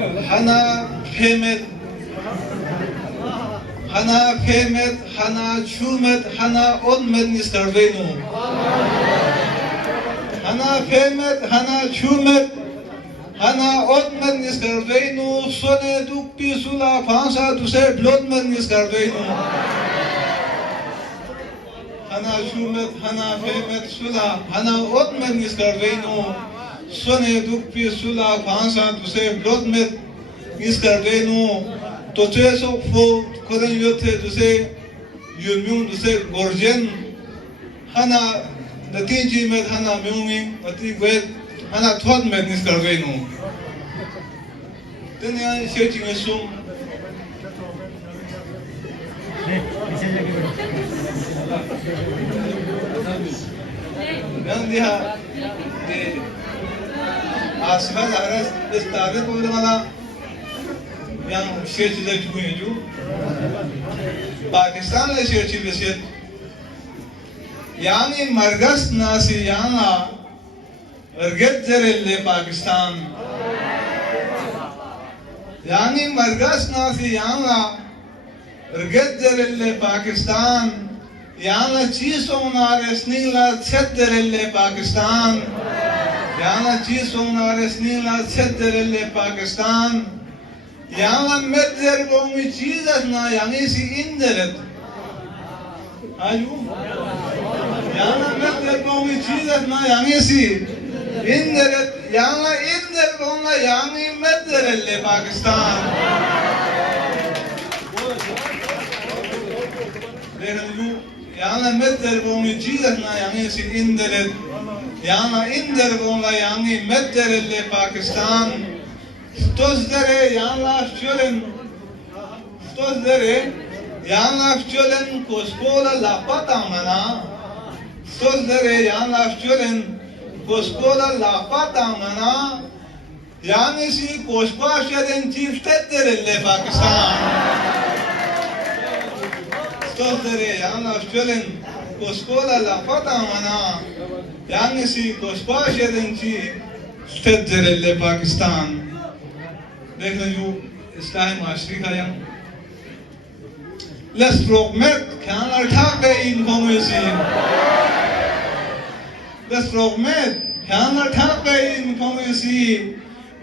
Hana Pemet, Hana Pemet, Hana Chumet, Hana Onmet Niskarvenu. Hana Pemet, Hana Chumet, Hana Onmet Niskarvenu, Sone Dukpi Sula Pansa to say Bloodman Niskarvenu. Hana Chumet, Hana Pemet Sula, Hana Onmet Niskarvenu, Sone Dukpi Sula Pansa to say Bloodman Niskarvenu. To say so for Korean youth to say, you mean to say Gorgian, Hana, the TG met Hana Muming, but he went Hana Todd met Niskarvenu. Then I am searching a sum. Then they have the Asmas Aras, the started with Hana. Yang search the Juju Pakistan le search the set Yani Margas Nasi Yana Erget Zerelle Pakistan Yani Margas Nasi Yana Erget Zerelle Pakistan Yana Chisona Resnila Set Zerelle Pakistan Yana Chisona Resnila Set Zerelle Pakistan Yang medzer bongi Jesus na yang isi inderet. Ayu. Yang medzer bongi Jesus na yang isi inderet. Yang inder bonga yang medzer le Pakistan. Dehalu yang medzer bongi Jesus na yang isi inderet. Yang inder bonga yang medzer le Pakistan. Stozdere yanlış çölen, stozdere yanlış çölen koskola lapatamana, stozdere yanlış çölen koskola lapatamana, yani si koskola şeden çiftetlerle Pakistan. Stozdere yanlış çölen koskola lapatamana, yani si koskola şeden çiftetlerle Pakistan. देखना जो इसका है mastery का young let's फ्रॉगमेट क्या लड़का पे information let's फ्रॉगमेट क्या लड़का पे इनफॉर्मेशन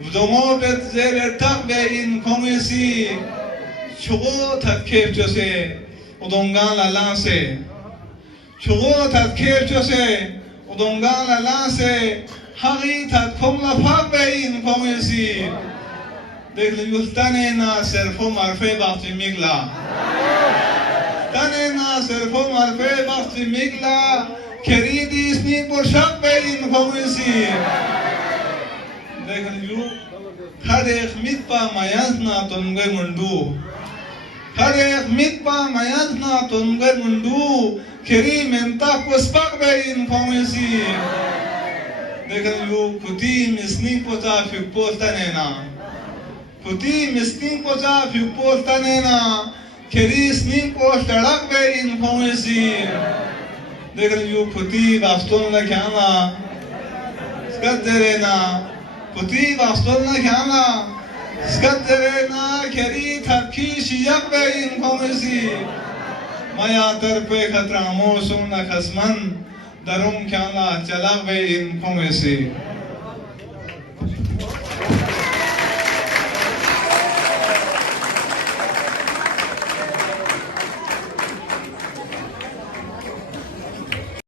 वुडोमोटेट जेरे लड़का पे इनफॉर्मेशन चुगो तत्केफ जैसे उदोंगान लाला से चुगो तत्केफ जैसे उदोंगान लाला से हरी तत्कोमला फाक पे इनफॉर्मेशन देख लो तने ना सिर्फो मारफे बाती मिगला तने ना सिर्फो मारफे बाती मिगला खरीदी इसनी पोशाक पे इनफॉर्मेसी देख लो हर एक मित पा मयांस ना तुमगे मुंडू हर एक मित पा मयांस ना तुमगे मुंडू खरी मेंता पुष्पक पे इनफॉर्मेसी देख लो पुती मिसनी पोचा फिर तने ना Puti miskin pocha fipos tanena keri snin pos tarak be informasi dekh yu puti vaston na khyana skat derena puti vaston na khyana skat derena keri thakki shiyak be informasi maya tarpe khatra mo sunna khasman darum khyana chalak be informasi